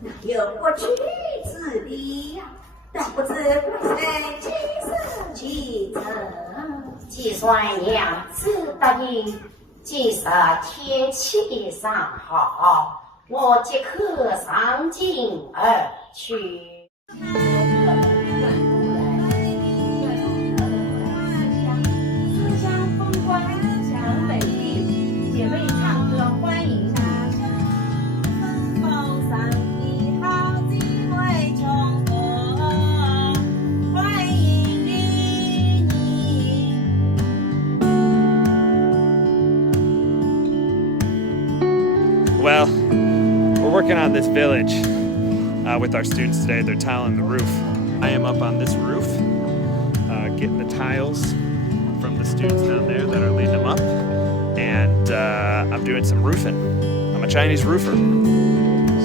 哪有不去之理呀？但不知不曾几生几成。既算娘子得意，既是天气尚好，我即刻上京而去。思乡风光强美丽，姐妹唱歌欢迎你。风上的好机会重逢，欢迎你。Well, we're working on this village with our students today. They're tiling the roof. I am up on this roof, getting the tiles from the students down there that are leading them up. And I'm doing some roofing. I'm a Chinese roofer.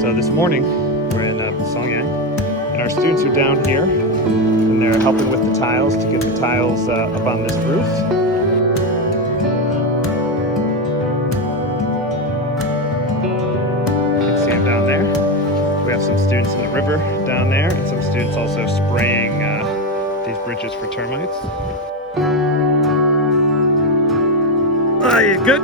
So this morning, we're in Songyang, and our students are down here, and they're helping with the tiles to get the tiles up on this roof. Down there. We have some students in the river down there, and some students also spraying these bridges for termites. Are you good?